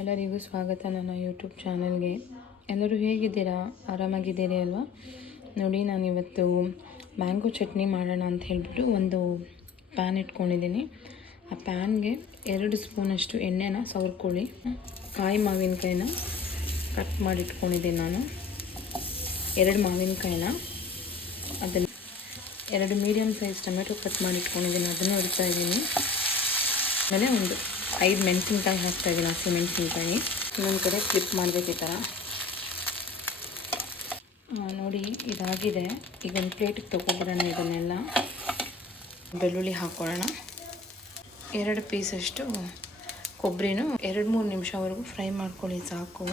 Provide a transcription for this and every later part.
ಎಲ್ಲರಿಗೂ ಸ್ವಾಗತ ನನ್ನ ಯೂಟ್ಯೂಬ್ ಚಾನಲ್ಗೆ. ಎಲ್ಲರೂ ಹೇಗಿದ್ದೀರಾ? ಆರಾಮಾಗಿದ್ದೀರಿ ಅಲ್ವಾ? ನೋಡಿ, ನಾನಿವತ್ತು ಮ್ಯಾಂಗೋ ಚಟ್ನಿ ಮಾಡೋಣ ಅಂತ ಹೇಳಿಬಿಟ್ಟು ಒಂದು ಪ್ಯಾನ್ ಇಟ್ಕೊಂಡಿದ್ದೀನಿ. ಆ ಪ್ಯಾನ್ಗೆ 2 ಸ್ಪೂನಷ್ಟು ಎಣ್ಣೆನ ಸವರ್ಕೊಳ್ಳಿ. ಕಾಯಿ ಮಾವಿನಕಾಯಿನ ಕಟ್ ಮಾಡಿ ಇಟ್ಕೊಂಡಿದ್ದೀನಿ ನಾನು. 2 ಮಾವಿನಕಾಯಿನ, ಅದನ್ನು 2 ಮೀಡಿಯಮ್ ಸೈಜ್ ಟೊಮೆಟೊ ಕಟ್ ಮಾಡಿ ಇಟ್ಕೊಂಡಿದ್ದೀನಿ, ಅದನ್ನು ಇಡ್ತಾ ಇದ್ದೀನಿ. ಆಮೇಲೆ ಒಂದು 5 ಮೆಣಸಿನ್ಕಾಯಿ ಹಾಕ್ತಾಯಿದ್ದೀನಿ, ಹಸಿ ಮೆಣಸಿನ್ಕಾಯಿ. ಇನ್ನೊಂದು ಕಡೆ ಫ್ಲಿಪ್ ಮಾಡಬೇಕು ಈ ಥರ. ನೋಡಿ, ಇದಾಗಿದೆ. ಈಗ ಒಂದು ಪ್ಲೇಟಿಗೆ ತೊಗೊಬಿಡೋಣ ಇದನ್ನೆಲ್ಲ. ಬೆಳ್ಳುಳ್ಳಿ ಹಾಕ್ಕೊಳ್ಳೋಣ. 2 ಪೀಸಷ್ಟು ಕೊಬ್ಬರಿನೂ 2-3 ನಿಮಿಷವರೆಗೂ ಫ್ರೈ ಮಾಡ್ಕೊಳ್ಳಿ, ಸಾಕು.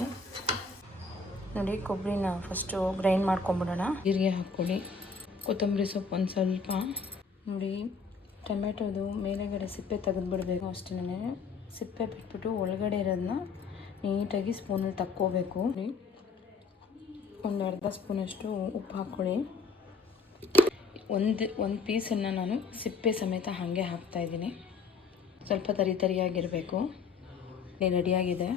ನೋಡಿ, ಕೊಬ್ಬರಿನ ಫಸ್ಟು ಗ್ರೈಂಡ್ ಮಾಡ್ಕೊಂಬಿಡೋಣ. ಜೀರಿಗೆ ಹಾಕ್ಕೊಳ್ಳಿ, ಕೊತ್ತಂಬರಿ ಸೊಪ್ಪು ಒಂದು ಸ್ವಲ್ಪ. ನೋಡಿ, ಟೊಮೆಟೊದು ಮೇಲೆಗಡೆ ಸಿಪ್ಪೆ ತೆಗೆದುಬಿಡಬೇಕು ಅಷ್ಟೇ. ಸಿಪ್ಪೆ ಬಿಟ್ಬಿಟ್ಟು ಒಳಗಡೆ ಇರೋದನ್ನ ನೀಟಾಗಿ ಸ್ಪೂನಲ್ಲಿ ತಕ್ಕೋಬೇಕು. ಒಂದು ಅರ್ಧ ಸ್ಪೂನಷ್ಟು ಉಪ್ಪು ಹಾಕ್ಕೊಳ್ಳಿ. ಒಂದು ಪೀಸನ್ನು ನಾನು ಸಿಪ್ಪೆ ಸಮೇತ ಹಾಗೆ ಹಾಕ್ತಾಯಿದ್ದೀನಿ. ಸ್ವಲ್ಪ ತರಿಯಾಗಿರಬೇಕು. ರೆಡಿಯಾಗಿದೆ.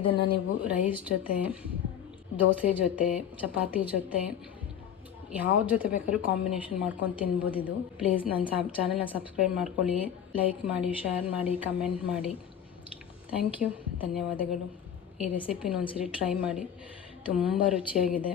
ಇದನ್ನು ನೀವು ರೈಸ್ ಜೊತೆ, ದೋಸೆ ಜೊತೆ, ಚಪಾತಿ ಜೊತೆ, ಯಾವ ಜೊತೆ ಬೇಕಾದ್ರೂ ಕಾಂಬಿನೇಷನ್ ಮಾಡ್ಕೊಂಡು ತಿನ್ಬೋದು. ಇದು ಪ್ಲೀಸ್ ನನ್ನ ಚಾನಲ್ನ ಸಬ್ಸ್ಕ್ರೈಬ್ ಮಾಡ್ಕೊಳ್ಳಿ, ಲೈಕ್ ಮಾಡಿ, ಶೇರ್ ಮಾಡಿ, ಕಮೆಂಟ್ ಮಾಡಿ. ಥ್ಯಾಂಕ್ ಯು, ಧನ್ಯವಾದಗಳು. ಈ ರೆಸಿಪಿನ ಒಂದ್ಸರಿ ಟ್ರೈ ಮಾಡಿ, ತುಂಬ ರುಚಿಯಾಗಿದೆ.